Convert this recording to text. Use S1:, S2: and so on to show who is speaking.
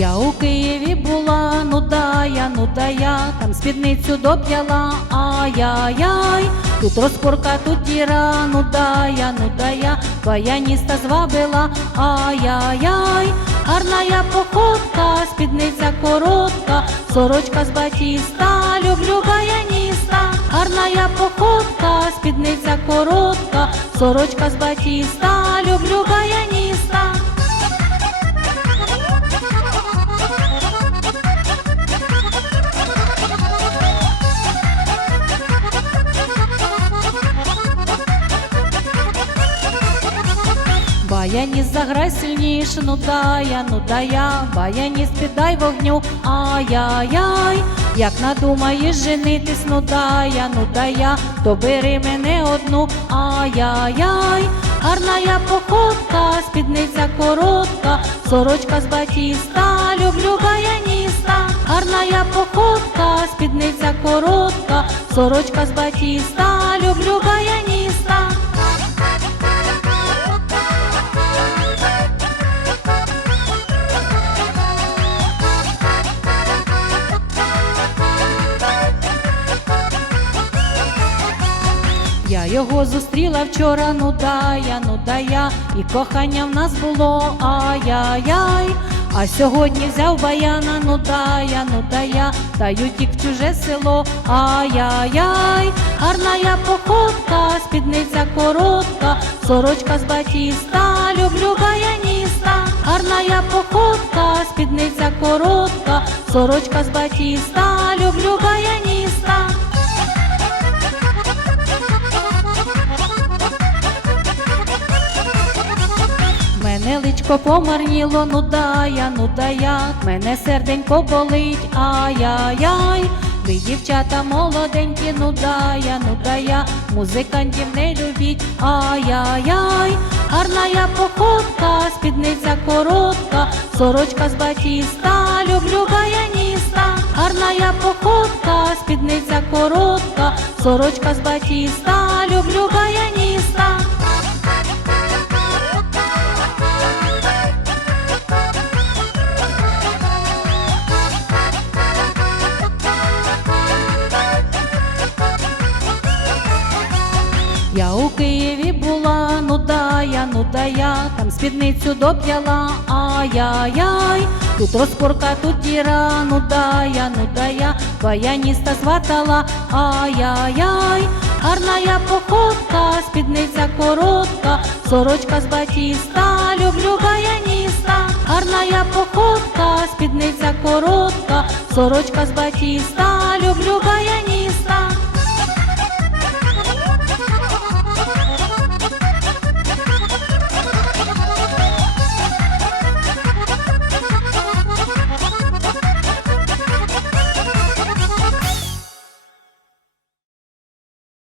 S1: Я у Києві була, ну да я, ну да я, там спідницю доп'яла, ай-яй-яй, тут розпорка, тут діра, ну да я, ну да я, баяніста звабила, ай-яй-яй, гарна я походка, спідниця коротка, сорочка з батіста, люблю баяніста, гарна я походка, спідниця коротка, сорочка з батіста, люблю баяніста. Баяніс заграй сильніше, ну да я, ну да я, баяніс піддай вогню, ай-яй-яй, як надумаєш женитись, ну да я, ну да я, то бери мене одну, ай-яй-яй, гарна я походка, спідниця коротка, сорочка з батіста, люблю баяніста, гарна я походка, спідниця коротка, сорочка з батіста, люблю баяніста. Я його зустріла вчора, ну да я, ну да я, і кохання в нас було ай-яй-яй. А сьогодні взяв баяна, ну да я, ну да я, та й утік в чуже село, ай-яй-яй, гарна я походка, спідниця коротка, сорочка з батіста, люблю баяніста, гарна я походка, спідниця коротка, сорочка з батіста, люблю баяніста. Личко помарніло, ну да я, ну да я, мене серденько болить, ай-яй-яй. Ви, дівчата молоденькі, ну да я, ну да я, музикантів не любіть, ай-яй-яй. Гарна я походка, спідниця коротка, сорочка з батіста, люблю баяніста. Гарна я походка, спідниця коротка, сорочка з батіста, люблю баяніста. Я у Києві була, ну да я, ну да я, там спідницю доп'яла, ай-яй-яй, тут розпорка, тут діра, ну да я, ну да я, баяніста сватала, ай-яй-яй, гарна я походка, спідниця коротка, сорочка з батіста, люблю баяніста, гарна я походка, спідниця коротка, сорочка з батіста, люблю баяніста.